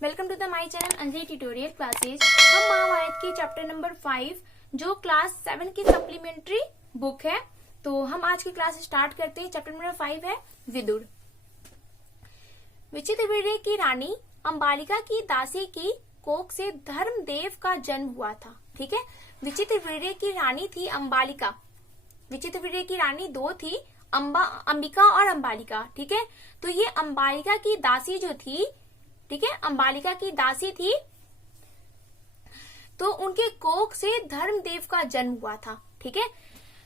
Welcome to the my channel Anjali tutorial classes. हम महाभारत की chapter number 5 जो क्लास 7 की सप्लीमेंट्री बुक है, तो हम आज की क्लास स्टार्ट करते हैं। चैप्टर नंबर 5 है विदुर। विचित्रवीर्य की रानी अंबालिका की दासी की कोख से धर्मदेव का जन्म हुआ था। ठीक है, विचित्रवीर्य की रानी थी अंबालिका। विचित्रवीर्य की रानी दो थी, अंबिका और अंबालिका। ठीक है, तो ये अंबालिका की दासी जो थी, ठीक है, अंबालिका की दासी थी, तो उनके कोख से धर्मदेव का जन्म हुआ था। ठीक है,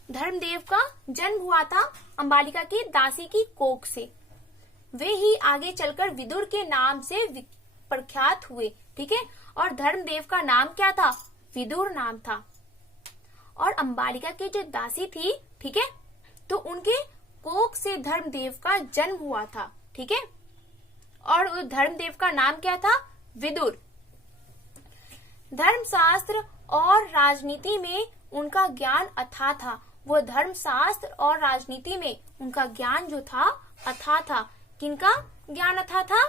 धर्मदेव का जन्म हुआ था अंबालिका की दासी की कोख से। वे ही आगे चलकर विदुर के नाम से प्रख्यात हुए। ठीक है, और धर्मदेव का नाम क्या था? विदुर नाम था। और अंबालिका की जो दासी थी, ठीक है, तो उनके कोख से धर्मदेव का जन्म हुआ था। ठीक है, और उस धर्मदेव का नाम क्या था? विदुर। धर्मशास्त्र और राजनीति में उनका ज्ञान अथाह था। वो धर्मशास्त्र और राजनीति में उनका ज्ञान जो था अथाह था। किनका ज्ञान अथाह था?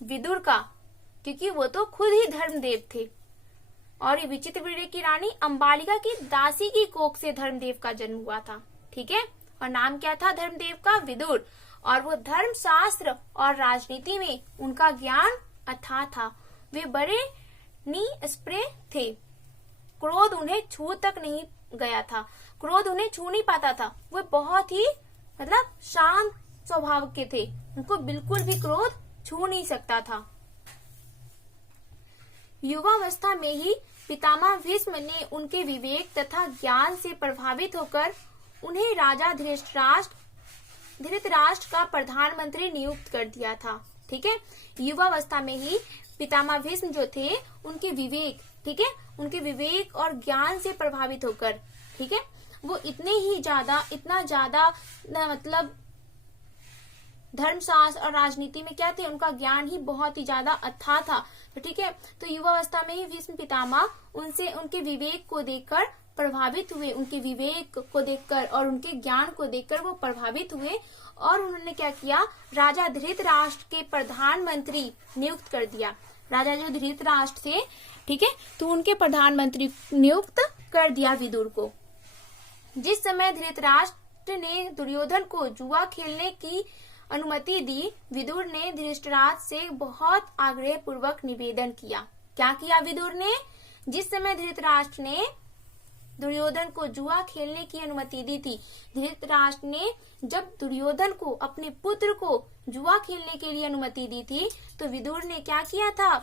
विदुर का, क्योंकि वो तो खुद ही धर्मदेव थे। और ये विचित्रवीर्य की रानी अंबालिका की दासी की कोख से धर्मदेव का जन्म हुआ था। ठीक है, और नाम क्या था धर्मदेव का? विदुर। और वो धर्मशास्त्र और राजनीति में उनका ज्ञान अथाह था। वे बड़े निष्प्रिय थे। क्रोध उन्हें छू तक नहीं गया था। क्रोध उन्हें छू नहीं पाता था। वे बहुत ही शांत स्वभाव के थे। उनको बिल्कुल भी क्रोध छू नहीं सकता था। युवावस्था में ही पितामह भीष्म ने उनके विवेक तथा ज्ञान से प्रभावित होकर उन्हें राजा धृतराष्ट्र का प्रधानमंत्री नियुक्त कर दिया था। ठीक है, युवावस्था में ही पितामह भीष्म जो थे उनके विवेक, ठीक है, उनके विवेक और ज्ञान से प्रभावित होकर, ठीक है, वो इतना ज्यादा धर्मशास्त्र और राजनीति में क्या थे? उनका ज्ञान ही बहुत ही ज्यादा अथाह था। तो ठीक है, तो युवावस्था में ही भीष्म पितामह उनसे उनके विवेक को देखकर प्रभावित हुए। उनके विवेक को देखकर और उनके ज्ञान को देखकर वो प्रभावित हुए, और उन्होंने क्या किया? राजा धृतराष्ट्र के प्रधानमंत्री नियुक्त कर दिया। राजा जो धृतराष्ट्र थे, ठीक है, तो उनके प्रधानमंत्री नियुक्त कर दिया विदुर को। जिस समय धृतराष्ट्र ने दुर्योधन को जुआ खेलने की अनुमति दी, विदुर ने धृतराष्ट्र से बहुत आग्रह पूर्वक निवेदन किया। क्या किया विदुर ने? जिस समय धृतराष्ट्र ने दुर्योधन को जुआ खेलने की अनुमति दी थी, धृतराष्ट्र ने जब दुर्योधन को, अपने पुत्र को जुआ खेलने के लिए अनुमति दी थी, तो विदुर ने क्या किया था?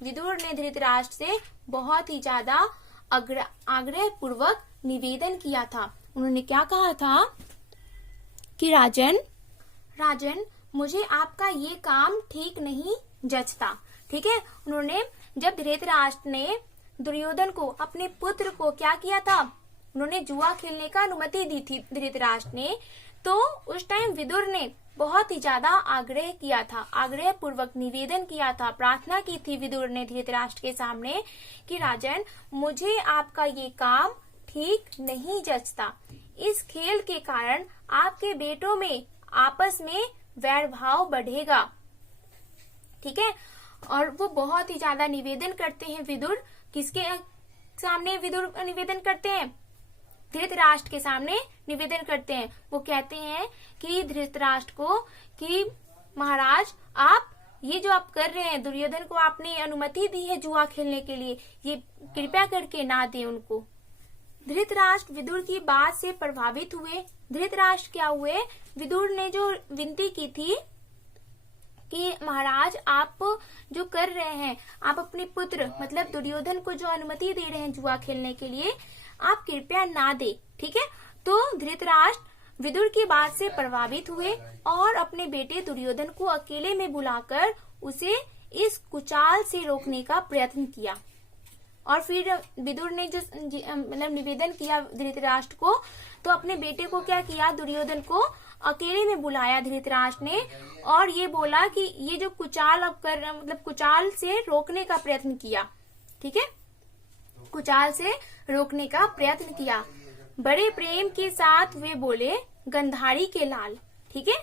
विदुर ने धृतराष्ट्र से बहुत ही ज्यादा आग्रह पूर्वक निवेदन किया था। उन्होंने क्या कहा था कि राजन, मुझे आपका ये काम ठीक नहीं जचता। ठीक है, उन्होंने जब धृतराष्ट्र ने दुर्योधन को, अपने पुत्र को क्या किया था? उन्होंने जुआ खेलने का अनुमति दी थी धृतराष्ट्र ने, तो उस टाइम विदुर ने बहुत ही ज्यादा आग्रह किया था, आग्रह पूर्वक निवेदन किया था, प्रार्थना की थी विदुर ने धृतराष्ट्र के सामने कि राजन, मुझे आपका ये काम ठीक नहीं जचता। इस खेल के कारण आपके बेटों में आपस में वैर भाव बढ़ेगा। ठीक है, और वो बहुत ही ज्यादा निवेदन करते हैं विदुर। किसके सामने विदुर निवेदन करते हैं? धृतराष्ट्र के सामने निवेदन करते हैं। वो कहते हैं कि धृतराष्ट्र को कि महाराज, आप ये जो आप कर रहे हैं, दुर्योधन को आपने अनुमति दी है जुआ खेलने के लिए, ये कृपया करके ना दें उनको। धृतराष्ट्र विदुर की बात से प्रभावित हुए। धृतराष्ट्र क्या हुए? विदुर ने जो विनती की थी कि महाराज, आप जो कर रहे हैं, आप अपने पुत्र दुर्योधन को जो अनुमति दे रहे हैं जुआ खेलने के लिए, आप कृपया ना दे। ठीक है, तो धृतराष्ट्र विदुर की बात से प्रभावित हुए और अपने बेटे दुर्योधन को अकेले में बुलाकर उसे इस कुचाल से रोकने का प्रयत्न किया। और फिर विदुर ने जो निवेदन किया धृतराष्ट्र को, तो अपने बेटे को क्या किया? दुर्योधन को अकेले में बुलाया धृतराष्ट्र ने, और ये बोला कि ये जो कुचाल अब कर कुचाल से रोकने का प्रयत्न किया। ठीक है, कुचाल से रोकने का प्रयत्न किया। बड़े प्रेम के साथ वे बोले, गंधारी के लाल। ठीक है,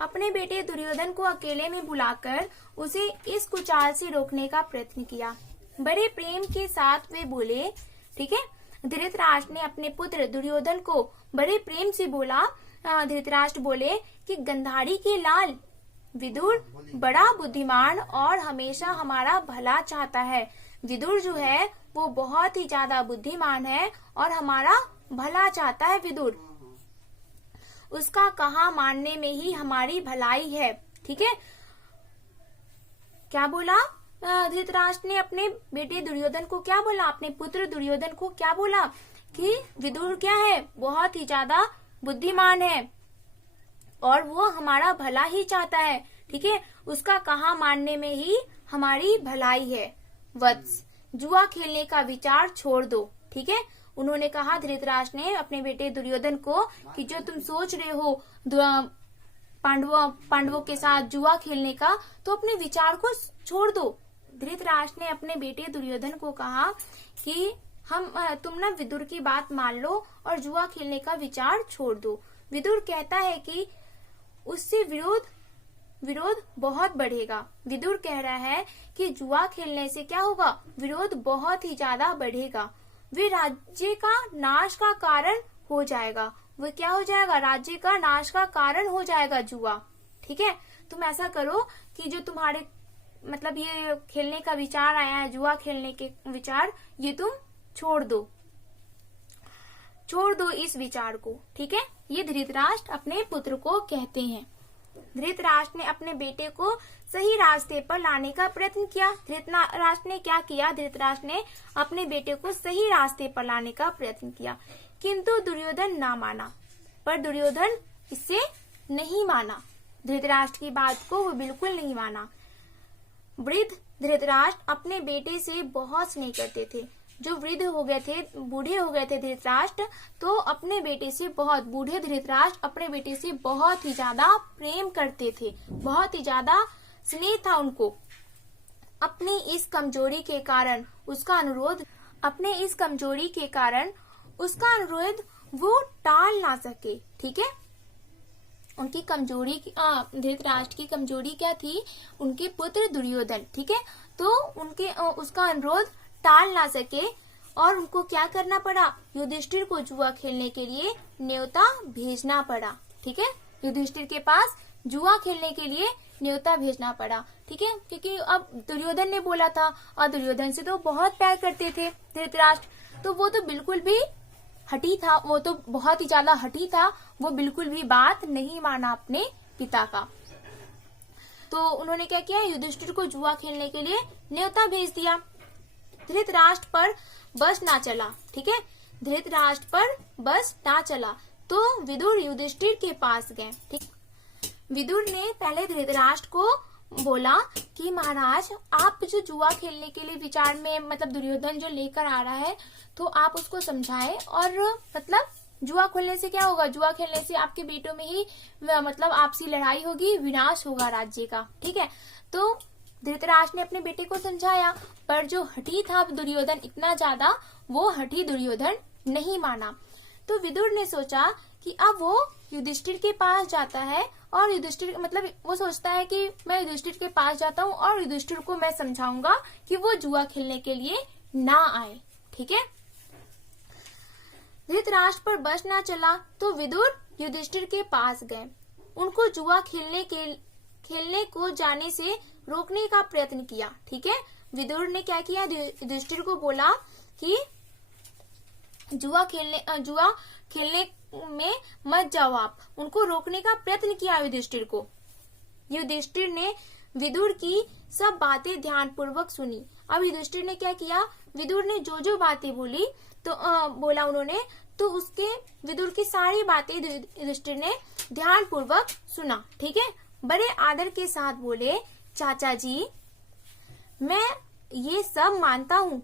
अपने बेटे दुर्योधन को अकेले में बुलाकर उसे इस कुचाल से रोकने का प्रयत्न किया। बड़े प्रेम के साथ वे बोले, ठीक है, धृतराष्ट्र ने अपने पुत्र दुर्योधन को बड़े प्रेम से बोला। धृतराष्ट्र बोले कि गंधारी के लाल विदुर बड़ा बुद्धिमान और हमेशा हमारा भला चाहता है। विदुर जो है वो बहुत ही ज्यादा बुद्धिमान है और हमारा भला चाहता है विदुर। उसका कहा मानने में ही हमारी भलाई है। ठीक है, क्या बोला धृतराष्ट्र ने अपने बेटे दुर्योधन को? क्या बोला? अपने पुत्र दुर्योधन को क्या बोला कि विदुर क्या है, बहुत ही ज्यादा बुद्धिमान है और वो हमारा भला ही चाहता है। ठीक है, उसका कहा मानने में ही हमारी भलाई है। वत्स, जुआ खेलने का विचार छोड़ दो। ठीक है, उन्होंने कहा धृतराष्ट्र ने अपने बेटे दुर्योधन को कि जो तुम सोच रहे हो पांडवों के साथ जुआ खेलने का, तो अपने विचार को छोड़ दो। धृतराष्ट्र ने अपने बेटे दुर्योधन को कहा कि तुम ना विदुर की बात मान लो और जुआ खेलने का विचार छोड़ दो। विदुर कहता है कि उससे विरोध बहुत बढ़ेगा। विदुर कह रहा है कि जुआ खेलने से क्या होगा, विरोध बहुत ही ज्यादा बढ़ेगा। वे राज्य का नाश का कारण हो जाएगा। वो क्या हो जाएगा? राज्य का नाश का कारण हो जाएगा जुआ। ठीक है, तुम ऐसा करो कि जो तुम्हारे मतलब ये खेलने का विचार आया है, जुआ खेलने के विचार, ये तुम छोड़ दो इस विचार को। ठीक है, ये धृतराष्ट्र अपने पुत्र को कहते हैं। धृतराष्ट्र ने अपने बेटे को सही रास्ते पर लाने का प्रयत्न किया। धृतराष्ट्र ने क्या किया? धृतराष्ट्र ने अपने बेटे को सही रास्ते पर लाने का प्रयत्न किया, किंतु दुर्योधन ना माना। पर दुर्योधन इससे नहीं माना, धृतराष्ट्र की बात को वो बिल्कुल नहीं माना। वृद्ध धृतराष्ट्र अपने बेटे से बहुत स्नेह करते थे। जो वृद्ध हो गए थे, बूढ़े हो गए थे धृतराष्ट्र, तो अपने बेटे से बूढ़े धृतराष्ट्र अपने बेटे से बहुत ही ज्यादा प्रेम करते थे, बहुत ही ज्यादा स्नेह था उनको। अपनी इस कमजोरी के कारण उसका अनुरोध वो टाल ना सके। ठीक है, उनकी कमजोरी, धृतराष्ट्र की कमजोरी क्या थी? उनके पुत्र दुर्योधन। ठीक है, तो उसका अनुरोध टाल ना सके और उनको क्या करना पड़ा? युधिष्ठिर को जुआ खेलने के लिए न्योता भेजना पड़ा। ठीक है, युधिष्ठिर के पास जुआ खेलने के लिए न्योता भेजना पड़ा। ठीक है, क्योंकि अब दुर्योधन ने बोला था और दुर्योधन से तो बहुत प्यार करते थे धृतराष्ट्र, तो वो तो बिल्कुल भी हठी था, वो तो बहुत ही ज्यादा हठी था, वो बिल्कुल भी बात नहीं माना अपने पिता का। तो उन्होंने क्या किया? युधिष्ठिर को जुआ खेलने के लिए न्योता भेज दिया। धृतराष्ट्र पर बस ना चला। ठीक है, धृतराष्ट्र पर बस ना चला तो विदुर युधिष्ठिर के पास गए। ठीक, विदुर ने पहले धृतराष्ट्र को बोला कि महाराज, आप जो जुआ खेलने के लिए विचार में मतलब दुर्योधन जो लेकर आ रहा है, तो आप उसको समझाएं और मतलब जुआ खेलने से क्या होगा? जुआ खेलने से आपके बेटों में ही मतलब आपसी लड़ाई होगी, विनाश होगा राज्य का। ठीक है, तो धृतराष्ट्र ने अपने बेटे को समझाया, पर जो हठी था दुर्योधन इतना ज्यादा, वो हठी दुर्योधन नहीं माना। तो विदुर ने सोचा कि अब वो युधिष्ठिर के पास जाता है और युधिष्ठिर मतलब वो सोचता है कि मैं युधिष्ठिर के पास जाता हूँ और युधिष्ठिर को मैं समझाऊंगा कि वो जुआ खेलने के लिए ना आए। ठीक है, धृतराष्ट्र पर बस ना चला तो विदुर युधिष्ठिर के पास गए। उनको जुआ खेलने को जाने से रोकने का प्रयत्न किया। ठीक है, विदुर ने क्या किया? युधिष्ठिर को बोला कि जुआ खेलने में मत जाओ आप। उनको रोकने का प्रयत्न किया युधिष्ठिर को। युधिष्ठिर ने विदुर की सब बातें ध्यान पूर्वक सुनी। अब युधिष्ठिर ने क्या किया? विदुर ने जो जो बातें बोली तो बोला उन्होंने, तो उसके विदुर की सारी बातें युधिष्ठिर ने ध्यान पूर्वक सुना। ठीक है, बड़े आदर के साथ बोले, चाचा जी मैं ये सब मानता हूँ।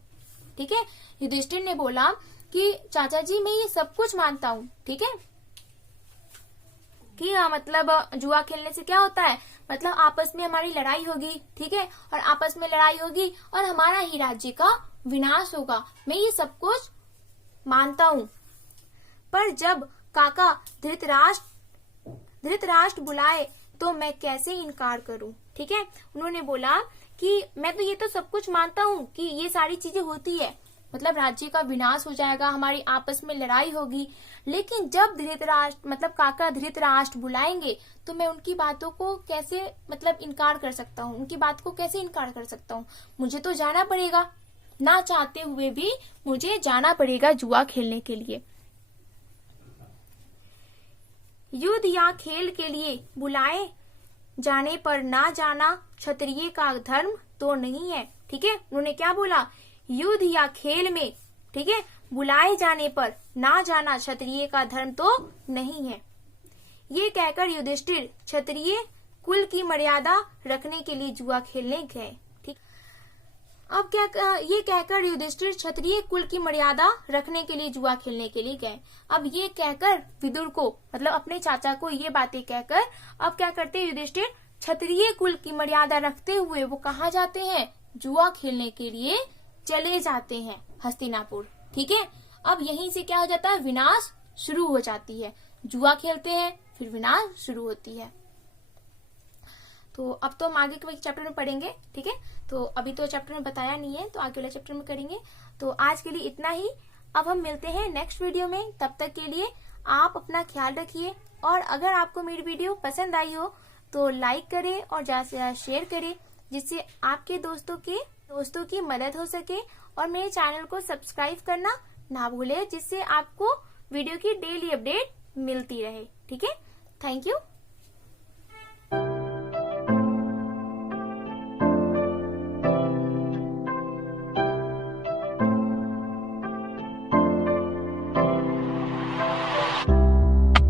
ठीक है, युधिष्ठिर ने बोला कि चाचा जी मैं ये सब कुछ मानता हूँ। ठीक है, कि मतलब जुआ खेलने से क्या होता है, मतलब आपस में हमारी लड़ाई होगी। ठीक है, और आपस में लड़ाई होगी और हमारा ही राज्य का विनाश होगा। मैं ये सब कुछ मानता हूँ। पर जब काका धृतराष्ट्र बुलाए तो मैं कैसे इनकार करूं। ठीक है, उन्होंने बोला कि मैं तो ये तो सब कुछ मानता हूँ कि ये सारी चीजें होती है, मतलब राज्य का विनाश हो जाएगा, हमारी आपस में लड़ाई होगी, लेकिन जब धृतराष्ट्र मतलब काका धृतराष्ट्र बुलाएंगे तो मैं उनकी बातों को कैसे मतलब इनकार कर सकता हूँ, उनकी बात को कैसे इनकार कर सकता हूँ। मुझे तो जाना पड़ेगा, ना चाहते हुए भी मुझे जाना पड़ेगा जुआ खेलने के लिए। युद्ध या खेल के लिए बुलाए जाने पर ना जाना क्षत्रिय का धर्म तो नहीं है। ठीक है, उन्होंने क्या बोला, युद्ध या खेल में, ठीक है, बुलाए जाने पर ना जाना क्षत्रिय का धर्म तो नहीं है। ये कहकर युधिष्ठिर क्षत्रिय कुल की मर्यादा रखने के लिए जुआ खेलने गए। ठीक, अब क्या, ये कहकर युधिष्ठिर क्षत्रिय कुल की मर्यादा रखने के लिए जुआ खेलने के लिए गए। अब ये कहकर विदुर को मतलब अपने चाचा को ये बातें कहकर अब क्या करते हैं, युधिष्ठिर क्षत्रिय कुल की मर्यादा रखते हुए वो कहाँ जाते हैं, जुआ खेलने के लिए चले जाते हैं हस्तिनापुर। ठीक है, अब यहीं से क्या हो जाता है, विनाश शुरू हो जाती है। जुआ खेलते हैं फिर विनाश शुरू होती है। तो अब तो हम आगे के चैप्टर में पढ़ेंगे। ठीक है, तो अभी तो चैप्टर में बताया नहीं है, तो आगे वाले चैप्टर में करेंगे। तो आज के लिए इतना ही, अब हम मिलते हैं नेक्स्ट वीडियो में। तब तक के लिए आप अपना ख्याल रखिए, और अगर आपको मेरी वीडियो पसंद आई हो तो लाइक करें और ज्यादा से ज्यादा शेयर करें, जिससे आपके दोस्तों की मदद हो सके, और मेरे चैनल को सब्सक्राइब करना ना भूले, जिससे आपको वीडियो की डेली अपडेट मिलती रहे। ठीक है, थैंक यू।